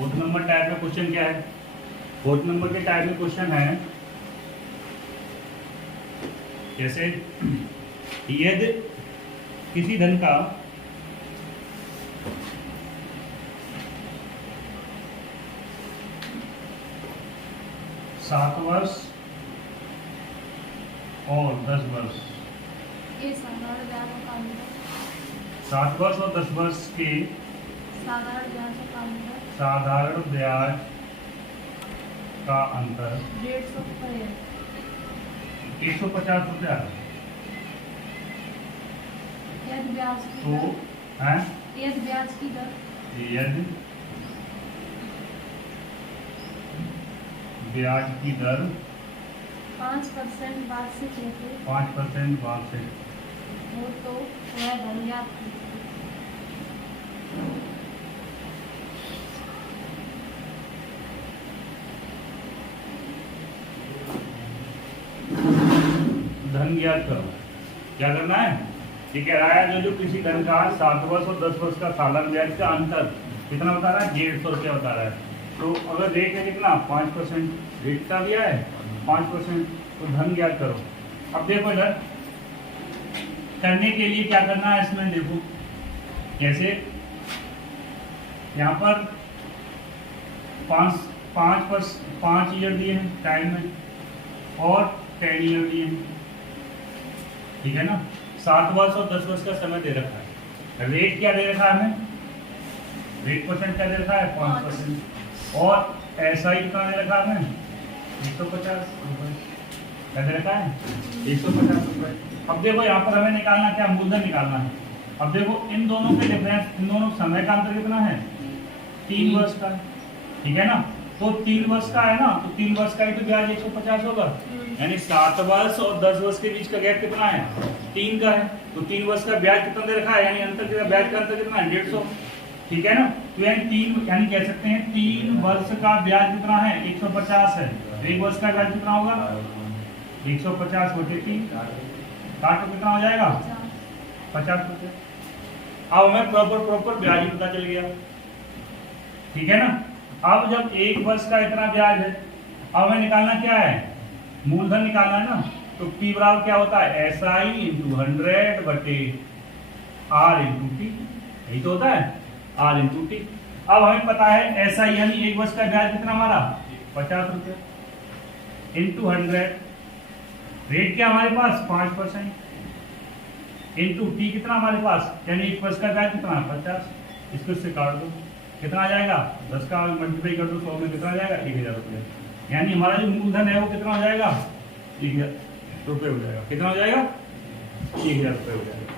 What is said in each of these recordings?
Fourth number type में question क्या है? फोर्थ नंबर के टाइप में क्वेश्चन है जैसे यदि किसी धन का सात वर्ष और 10 वर्ष, ये साधारण ब्याज का काम है। 7 वर्ष और 10 वर्ष के साधारण ब्याज का काम है। साधारण ब्याज का अंतर 150 रुपये है। 150 रुपया। यदि ब्याज की तो दर है यदि ब्याज की दर यदि ब्याज की दर 5% वार्षिक है 5% वार्षिक हो तो वह धन ज्ञात कीजिए। धन ज्ञात करो। क्या करना है? ये कह रहा है जो किसी धन का 7 वर्ष और 10 वर्ष का सालाना ब्याज का अंतर कितना बता रहा है? 150 रुपया बता रहा है। तो अगर रेट है कितना 5%, रेट का दिया है 5%, तो धन ज्ञात करो। अब देखो इधर करने के लिए क्या करना है इसमें, देखो कैसे यहाँ पर 5 ईयर दिए हैं टाइम में और 10 ईयर दिए हैं, ठीक है ना। 7 वर्ष और 10 वर्ष का समय दे रखा है। रेट क्या दे रखा है हमें? रेट परसेंट क्या दे रखा है? 5%। और ऐसा ही कितना दे रखा है हमें? 150 रुपये। क्या दे रखा है? 150 रुपये। अब देखो यहाँ पर हमें निकालना क्या? मूलधन निकालना है। अब देखो इन दोनों के डिफरेंस, इन दोनों समय का अंतर कितना है? 3 वर्ष का, ठीक है ना। तो 3 वर्ष का है ना, तो 3 वर्ष का ही तो ब्याज 150 होगा। यानी 7 वर्ष और 10 वर्ष के बीच का गैप कितना है? 3 का है। तो 3 वर्ष का ब्याज कितना दे रखा है? यानी अंतर कितना, ब्याज का अंतर कितना है? 150, ठीक है ना। तो यानी कह सकते हैं 3 वर्ष का ब्याज कितना है? 150 है। 1 वर्ष का ब्याज कितना होगा? 150 बटे 3 काटो कितना हो जाएगा? 50 रुपये। अब हमें प्रॉपर ब्याज पता चल गया, ठीक है ना। अब जब 1 वर्ष का इतना ब्याज है, अब हमें निकालना क्या है? मूलधन निकालना है ना। तो P बराबर क्या होता है? SI इंटू 100 बटे R इंटू टी, यही तो होता है R इंटू टी। अब हमें पता है SI यानी 1 वर्ष का ब्याज कितना हमारा? 50 रुपये इंटू 100, रेट क्या हमारे पास? 5% इंटू टी कितना हमारे पास? यानी 1 वर्ष का ब्याज कितना? 50। इसको इससे काट दो, कितना आ जाएगा? 10 का मल्टीप्लाई कर दो 100 में, कितना आ जाएगा? 1000 रुपये। यानी हमारा जो मूलधन है वो कितना हो जाएगा? 1000 रुपये हो जाएगा। कितना हो जाएगा? 1000 रुपये हो जाएगा।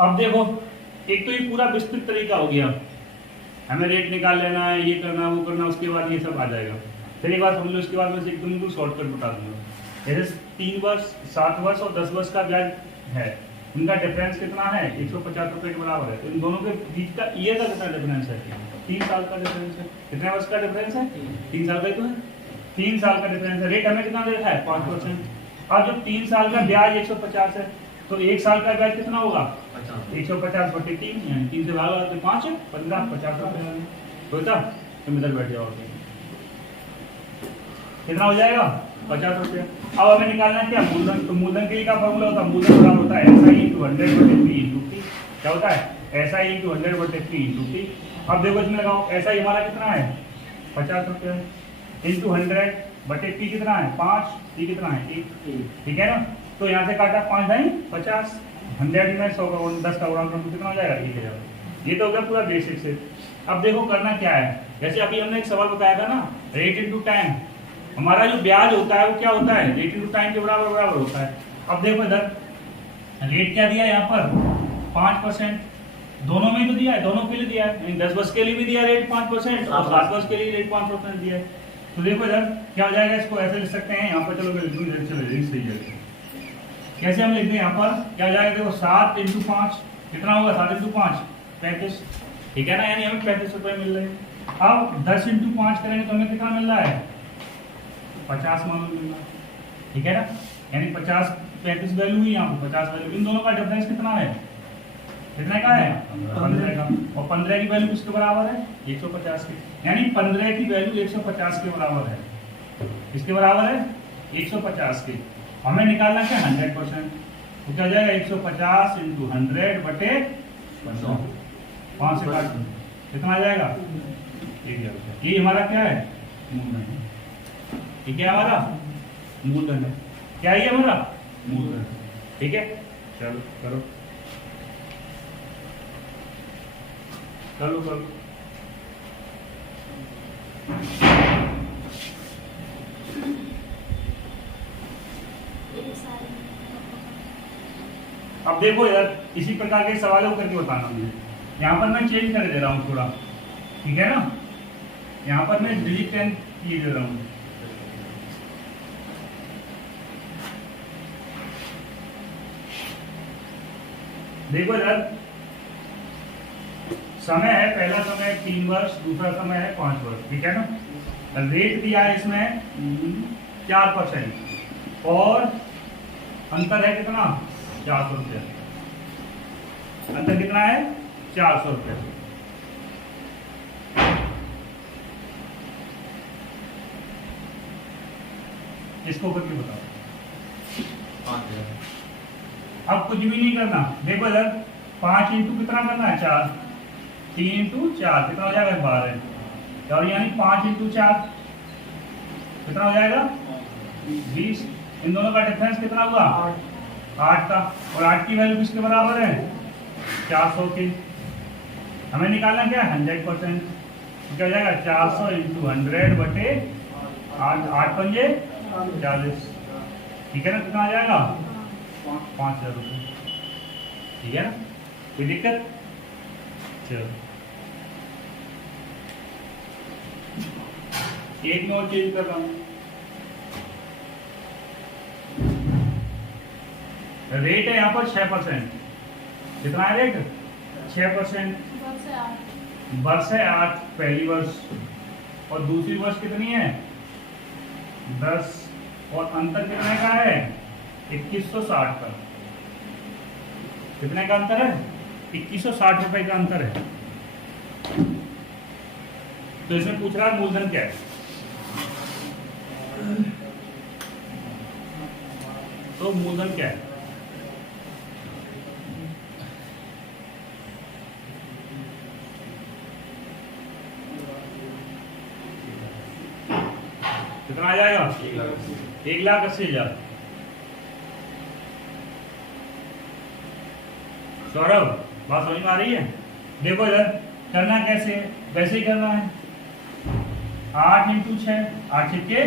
अब देखो एक तो ये पूरा विस्तृत तरीका हो गया, हमें रेट निकाल लेना है, ये करना वो करना, उसके बाद ये सब आ जाएगा। फिर एक बात समझ लो, उसके बाद मैं एकदम शॉर्टकट बता दूंगा। जैसे 3 वर्ष, 7 वर्ष और 10 वर्ष का ब्याज है, उनका डिफरेंस कितना है? 150 रुपये के बराबर है। तो इन दोनों के बीच का ईयर का कितना डिफरेंस है? 3 साल का डिफरेंस है। कितने वर्ष का डिफरेंस है? 3 साल का ही तो है। 3 साल का डिफरेंस है। रेट हमें कितना दे रखा है? 5%। अब जब 3 साल का ब्याज 150 है, तो 1 साल का ब्याज कितना होगा? 150 बटे 3, यानी 3 से भागा तो 5 है, 15, 50 रुपये होता। तुम इधर बैठ जाओ, कितना हो जाएगा? 50 रुपये। अब हमें निकालना है क्या? मूलधन। तो मूलधन के लिए क्या फॉर्मूला होता है? मूलधन बराबर होता है SI इंटू 100 बटे 3 इंटू टी। क्या होता है? SI इंटू 100 बटे 3 इंटू टी। अब देखो इसमें लगाओ, SI हमारा कितना है? 50 रुपये इंटू 100 बटे टी कितना है? 5, टी कितना है? 1, ठीक है ना। तो यहाँ से काटा 5 ढाई 50, 100 में 100 का 10 का उड़ान कितना हो जाएगा? 1000। ये तो हो गया पूरा बेसिक से। अब देखो करना क्या है, जैसे अभी हमने एक सवाल बताया था ना, रेट इंटू टाइम। हमारा जो ब्याज होता है वो क्या होता है? रेट इंटू टाइम के बराबर होता है। अब देखो इधर रेट क्या दिया है यहाँ पर? 5%। दोनों में तो दिया है, दोनों के लिए दिया है। 10 वर्ष के लिए भी दिया रेट 5% और 7 वर्ष के लिए रेट 5% दिया है। तो देखो इधर क्या हो जाएगा? इसको ऐसे लिख सकते हैं यहाँ पर, चलो सही है। कैसे हम लिखते हैं यहाँ पर? क्या हो जाएगा? देखो 7 इंटू 5 कितना होगा? 7 इंटू 5 35, ठीक है ना। यानी हमें 35 रुपये मिल रहे हैं। अब 10 इंटू 5 करेंगे तो हमें कितना मिल रहा है? 50 मान मिल रहा है, ठीक है ना। यानी 50 35 वैल्यू हुई, यहाँ पे 50 वैल्यू, इन दोनों का डिफरेंस कितना है? कितने का है? 15 का। और 15 की वैल्यू किसके बराबर है? 150 के। यानी 15 की वैल्यू 150 के बराबर है। किसके बराबर है? 150 के। हमें निकालना क्या? 100%। तो क्या जाएगा? 150 इंटू 100 बटे 100। 5 से काट दो, कितना आ जाएगा? 1,000। ये हमारा क्या है? मूलधन है। ये क्या है हमारा? मूलधन है। क्या है ये हमारा? मूलधन। ठीक है, चलो करो करो करो। अब देखो यार, इसी प्रकार के सवालों को करके बताना मुझे। यहाँ पर मैं चेंज कर दे रहा हूँ थोड़ा, ठीक है ना? यहाँ पर मैं डिजिट 10 ये दे रहा हूँ। देखो यार, समय है, पहला समय है 3 वर्ष, दूसरा समय है 5 वर्ष, ठीक है ना? रेट दिया है इसमें 4% और अंतर है कितना? 400 रुपया। अंतर कितना है? 400 रुपया। इसको करके बताओ। अब कुछ भी नहीं करना। देखो इधर 5 इंटू कितना करना है? 4। 3 इंटू 4 कितना हो जाएगा? 12। और यानी 5 इंटू 4 कितना हो जाएगा? 20। इन दोनों का डिफरेंस कितना हुआ? 8 का। और 8 की वैल्यू किसके बराबर है? 400 की। हमें निकालना क्या? 100%। तो क्या हो जाएगा? 400 इंटू 100 बटे 8। 8 पंजे 40। ठीक है ना? कितना आ जाएगा? 5,000 रुपये। ठीक है ना? कोई दिक्कत? चलो एक में और चेंज कर रहा हूं। रेट है यहाँ पर 6%। कितना है रेट? 6%। वर्ष है 8, पहली वर्ष। और दूसरी वर्ष कितनी है? 10। और अंतर कितने का है? 2160 का। कितने का अंतर है? 2160 रुपए का अंतर है। तो इसमें पूछ रहा है मूलधन क्या है। तो मूलधन क्या है? कितना आ जाएगा? 1,80,000। सौरभ, बात समझ में आ रही है? देखो इधर करना कैसे है? वैसे ही करना है। 8 इंटू 6, 8 के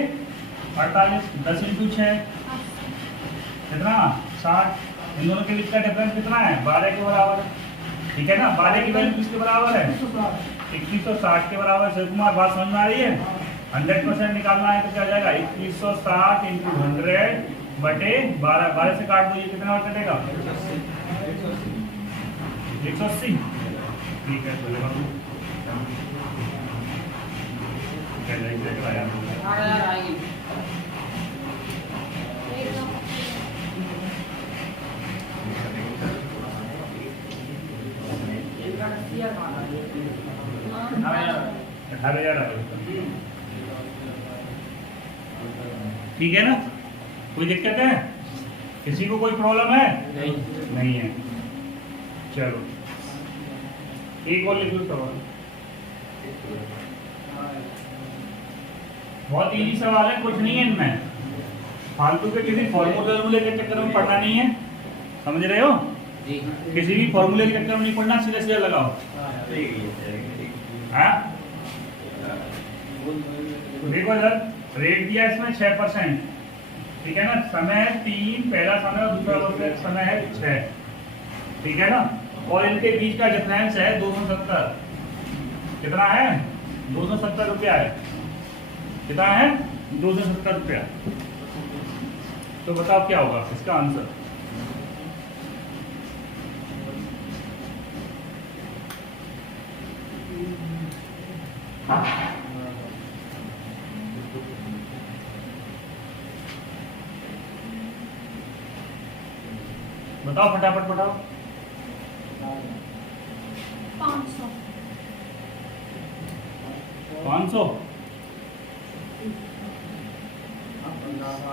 48। 10 इंटू 6 कितना? 60। इन दोनों के बीच का डिफरेंस कितना है? 12 के बराबर। ठीक है ना? 12 की वैल्यू किसके बराबर है? 2160 के बराबर। शिव कुमार, बात समझ में आ रही है? 100% निकालना है तो क्या जाएगा? 2160 इंटू 100 बटे 12। 12 से काट दो, ये कितना और कटेगा? 180। ठीक है, चलेगा। अठारह हजार। ठीक है ना? कोई दिक्कत है? किसी को कोई प्रॉब्लम है? नहीं है। चलो एक और लिख लो सवाल। बहुत इजी सवाल है, कुछ नहीं है इनमें। फालतू के किसी फॉर्मूले के चक्कर में पढ़ना नहीं है, समझ रहे हो? किसी भी फॉर्मूले के चक्कर में नहीं पढ़ना, सीधे सीधे लगाओ। हाँ? देखो इधर रेट दिया इसमें 6%। ठीक है ना? समय है 3, पहला समय और दूसरा समय है 6। ठीक है ना? और इनके बीच का डिफरेंस है 270। कितना है? 270 रुपया है। कितना है? 270 रुपया। तो बताओ क्या होगा इसका आंसर? बताओ फटाफट बताओ। 500 500 ₹1500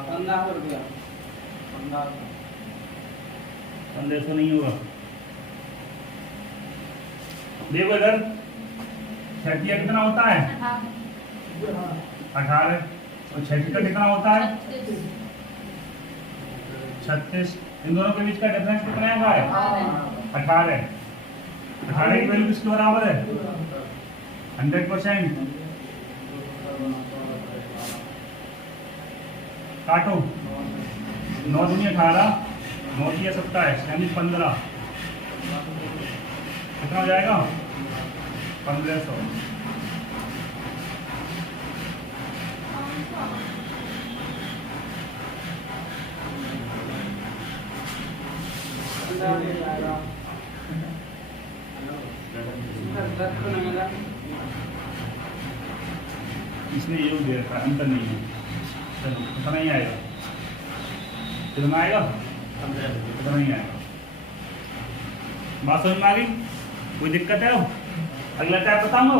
1500 नहीं होगा। देखो इधर छठिया कितना होता है 18 और छठी का कितना होता है 36। इन दोनों के बीच का डिफरेंस कितना है 18। 18 की वैल्यू किसके बराबर है 100%। काटो 9 दूनी 18 9 दिया 27 यानी 15 कितना हो जाएगा 1500। इसने ये दे रखा है अंतर नहीं है। चलो कितना ही आएगा कितना आएगा कितना ही आएगा। बात समझ में आ गई कोई दिक्कत है अगला टाइप बताऊंगा।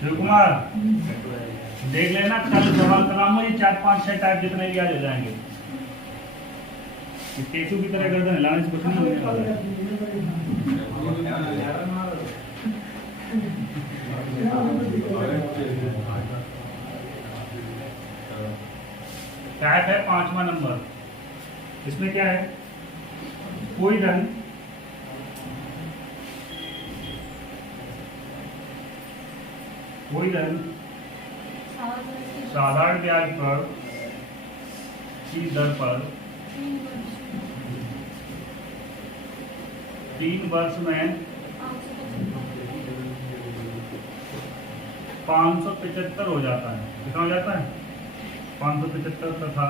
शिव कुमार देख लेना कल सवाल कराऊंगा ये 4-5-6 टाइप जितने भी आज हो जाएंगे। केचू की तरह गर्दन हिलाने से कुछ नहीं होने वाला। टाइप है 5वां नंबर। इसमें क्या है कोई धन साधारण ब्याज पर की दर पर 3 वर्ष में 575 हो जाता है। कितना हो जाता है 575 तथा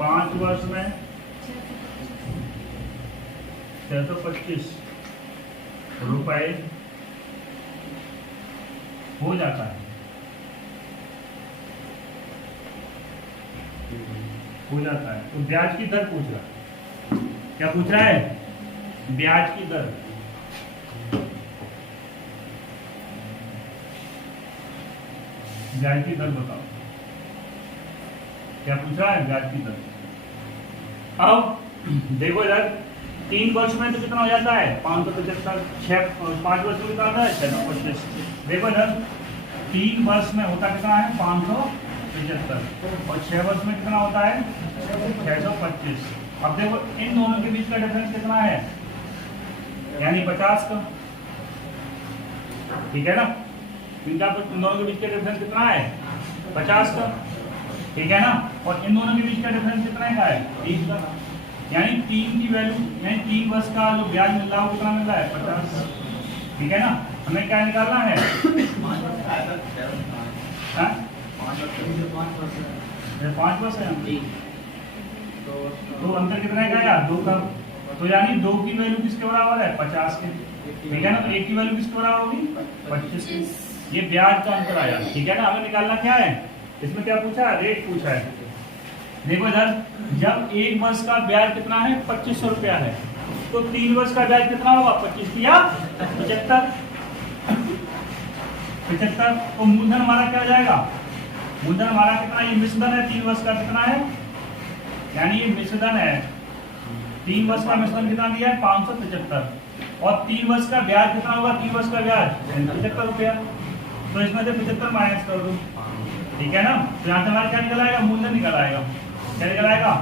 5 वर्ष में 625 रुपए हो जाता है। हो जाता है तो ब्याज की दर पूछ रहा। क्या पूछ रहा है ब्याज की दर। ब्याज की दर बताओ क्या पूछ रहा है ब्याज की दर। अब देखो यार 3 वर्ष में तो कितना हो जाता है 575। 5 वर्ष में कितना होता है 625। देखो यार 3 वर्ष में होता कितना है 575 और 6 वर्ष में कितना होता है 625। अब देखो इन दोनों के बीच का डिफरेंस कितना है यानी 50 का। ठीक है ना इनका इन दोनों के बीच का डिफरेंस कितना है 50 का। ठीक है ना और इन दोनों के बीच का डिफरेंस कितना है 30 का। यानी 3 की वैल्यू यानी 3 वर्ष का जो ब्याज मिल रहा है वो कितना मिल रहा है 50। ठीक है ना हमें क्या निकालना है 5 वर्ष है तो अंतर कितना है यार 2 का। तो यानी 2 की वैल्यू किसके बराबर है 50 के। ठीक है ना तो 1 की वैल्यू किसके बराबर होगी 25 के। ये ब्याज का अंतर आया। ठीक है ना हमें निकालना क्या है इसमें क्या पूछा है रेट पूछा है। देखो इधर जब 1 वर्ष का ब्याज कितना है 2500 रुपया है तो 3 वर्ष का ब्याज कितना होगा 25 या 75। तो मूलधन हमारा क्या हो जाएगा मूलधन हमारा कितना ये मिश्रधन है 3 वर्ष का कितना है यानी ये मिश्रधन है 3 वर्ष का मिश्रधन कितना दिया है 575 और 3 वर्ष का ब्याज कितना होगा 3 वर्ष का ब्याज 75 रुपया। तो इसमें से 75 माइनस कर दो। ठीक है ना तो यहाँ से हमारा क्या निकल आएगा मूलधन निकल आएगा। क्या निकल आएगा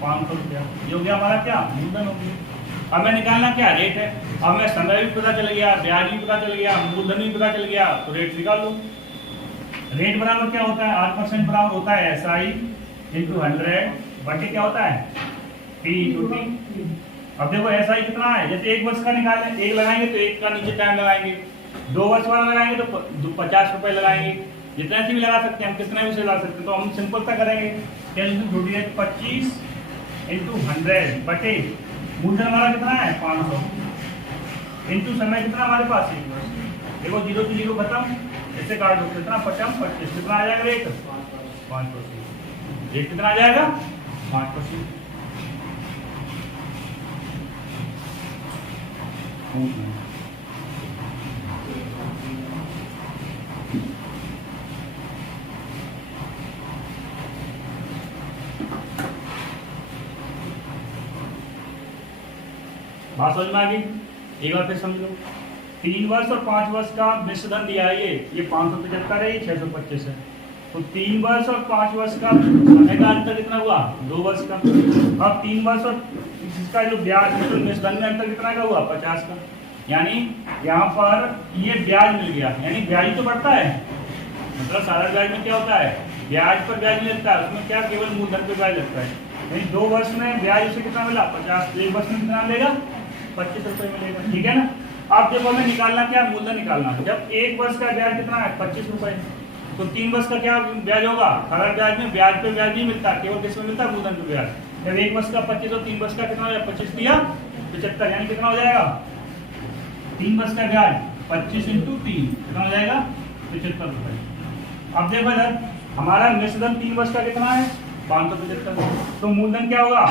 500 रुपया। ये हो गया हमारा क्या मूलधन हो गया। अब मैं निकालना क्या रेट है। अब हमें समय भी पता चल गया ब्याज भी पता चल गया मूलधन भी पता चल गया तो रेट निकाल लो। रेट बराबर क्या होता है 8% बराबर होता है SI × 100 बटे क्या होता है P × T। अब देखो SI कितना है जैसे 1 वर्ष का निकालें 1 लगाएंगे तो 1 का नीचे टाइम लगाएंगे 2 वर्ष वाला लगाएंगे तो 50 रुपए लगाएंगे। जितना से भी लगा सकते हैं हम कितना भी से लगा सकते हैं। तो हम सिंपल सा करेंगे कैलकुलेशन छोटी है 25 × 100 बटे मूलधन हमारा कितना है 500 इंटू समय कितना हमारे पास 1 वर्ष। देखो 0 से 0 खत्म इससे काट दो कितना 50 25 कितना आ जाएगा रेट 5%। रेट कितना आ जाएगा? 5%। बात समझ में आ गई? एक बार फिर समझ लो। 3 वर्ष और 5 वर्ष का मिश्रधन दिया है ये 575 है, ये 625 है। तो 3 वर्ष और 5 वर्ष का समय का अंतर कितना हुआ? 2 वर्ष का। अब 3 वर्ष और इसका जो ब्याज मिश्रधन में अंतर कितना का हुआ? 50 का। यानी यहाँ पर ये ब्याज मिल गया, यानी ब्याज तो बढ़ता है, मतलब सारा ब्याज में क्या होता है? ब्याज पर ब्याज नहीं लगता है, उसमें क्या केवल मूलधन पे ब्याज लगता है। यानी 2 वर्ष में ब्याज उसे कितना मिला? 50। 1 वर्ष में कितना मिलेगा? 25 रुपये मिलेगा। ठीक है ना? अब जब हमें निकालना क्या? मूलधन निकालना। जब 1 वर्ष का ब्याज कितना है? 25 रुपये, तो 3 वर्ष का क्या ब्याज होगा? सरल ब्याज में ब्याज पे ब्याज नहीं मिलता, केवल किसमें मिलता है? मूलधन पे ब्याज। जब 1 वर्ष का 25 और 3 वर्ष का कितना हो जाएगा? 25 दिया 75, यानी कितना हो जाएगा? 3 वर्ष का ब्याज 25 × 3 कितना हो जाएगा? 75 रुपये। अब देखो इधर हमारा मिश्रधन 3 वर्ष का कितना है? 575। तो मूलधन क्या होगा?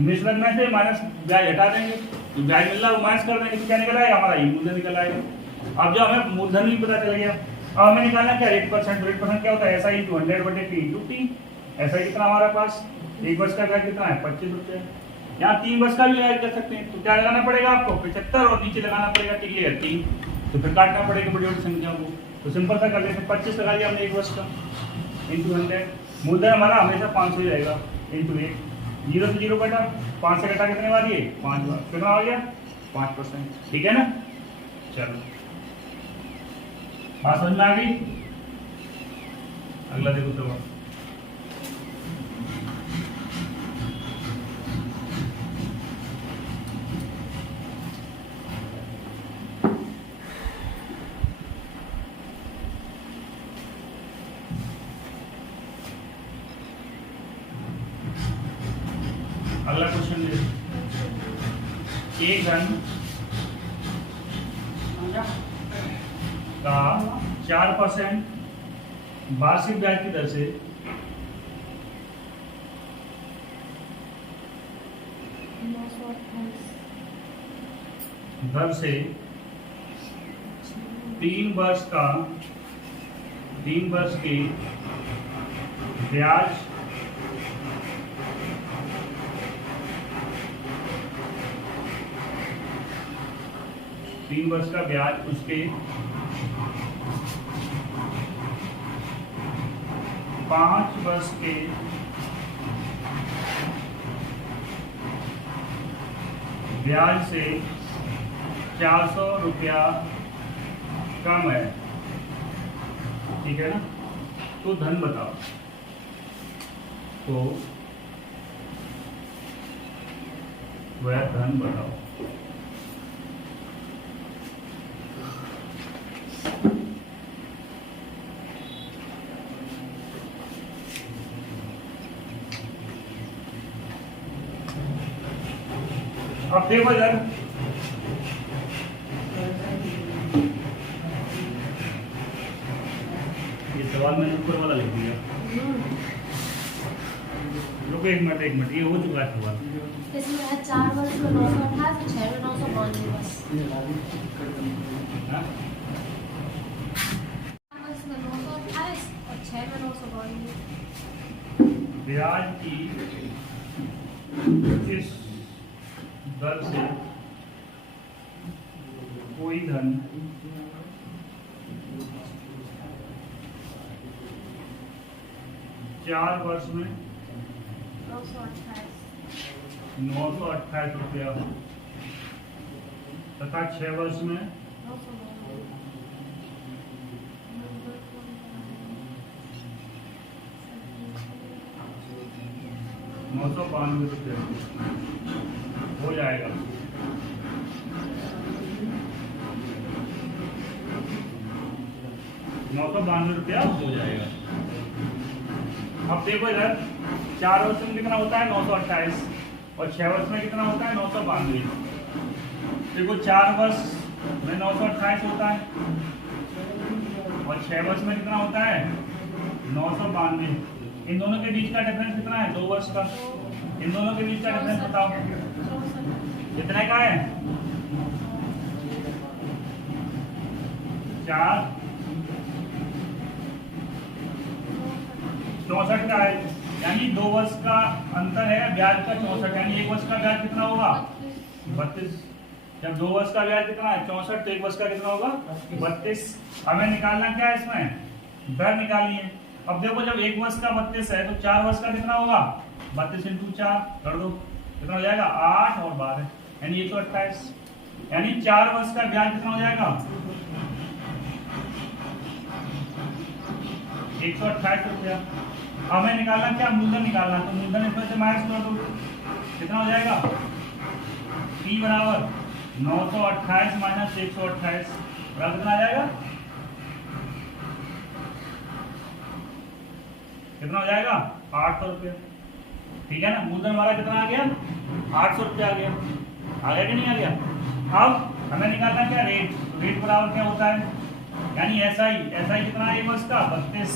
मिश्रधन में से माइनस ब्याज हटा देंगे, तो ब्याज मिल रहा है वो माइनस कर देंगे, तो क्या निकल आएगा? हमारा ये मूलधन निकल आएगा। अब जो हमें मूलधन भी पता चल गया, अब हमें निकालना क्या? Rate percent. रेट परसेंट क्या होता है? SI × 100/P × T। SI कितना हमारे पास? 1 वर्ष का ब्याज कितना है? 25 रुपये। यहाँ 3 वर्ष का भी ब्याज कर सकते हैं, तो क्या लगाना पड़ेगा आपको? 75 और नीचे लगाना पड़ेगा टी 3, तो फिर काटना पड़ेगा बड़ी बड़ी संख्या को। तो सिंपल सा कर लेते हैं, 25 लगा दिया हमने 1 वर्ष का × 100। मूलधन हमारा हमेशा 500 ही रहेगा × 1। 0 से 0 कटा, 5 से कटा कितने बार? ये 5 बार। कितना हो गया? 5%। ठीक है ना? चलो बात समझ में आ गई? अगला देखो सवाल। अगला क्वेश्चन देखो। एक धन का 4% वार्षिक ब्याज की दर से 3 वर्ष के ब्याज उसके 5 वर्ष के ब्याज से 400 रुपया कम है। ठीक है ना? तो धन बताओ। तो वह धन बताओ। अब देखो इधर ये सवाल मैंने ऊपर वाला लिख दिया। रुको एक मिनट, ये हो चुका है सवाल। इसमें है 4 वर्ष में 928, 6 में 992 बस। 4 वर्ष में 928 और 6 में 992। ब्याज की इस दर से कोई धन 4 वर्ष में 928 रुपया तथा 6 वर्ष में 992 रुपया हो जाएगा। 992 रुपया हो जाएगा। अब देखो इधर 4 वर्ष में कितना होता है? 928 और 6 वर्ष में कितना होता है? 992। देखो 4 वर्ष में 928 होता है और 6 वर्ष में कितना होता है? 992। इन दोनों के बीच का डिफरेंस कितना है? 2 वर्ष का। इन दोनों के बीच का डिफरेंस बताओ 64 कितने का है? 4 64 का है, यानी 2 वर्ष का अंतर है ब्याज का 64, यानी 1 वर्ष का ब्याज कितना होगा? 32। जब 2 वर्ष का ब्याज कितना है? 64, तो 1 वर्ष का कितना होगा? 32। हमें निकालना क्या है इसमें? दर निकालनी है। अब देखो जब 1 वर्ष का 32 है तो 4 वर्ष का कितना होगा? 32 × 4 कर दो, कितना हो जाएगा? 8 और 12, यानी 128, यानी 4 वर्ष का ब्याज कितना हो जाएगा? 128 रुपया। हमें निकालना क्या? मूलधन निकालना, तो मूलधन इसमें से माइनस कर दो, कितना हो जाएगा? P बराबर 928 माइनस 128, बराबर कितना आ जाएगा? कितना हो जाएगा? 800 रुपया। ठीक है ना, मूलधन हमारा कितना आ गया? 800 रुपया आ गया। आ गया कि नहीं आ गया? अब हमें निकालना क्या? रेट। रेट बराबर क्या होता है? यानी एसआई, एसआई कितना है 1 वर्ष का? 32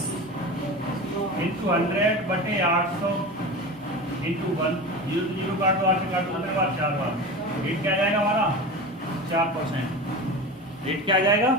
इंटू 100 बटे 800 इंटू 1, 0 से 0 काट दो, 8 से काट दो, कितने बार? 4 बार। रेट क्या आ जाएगा हमारा? 4%। रेट क्या आ जाएगा?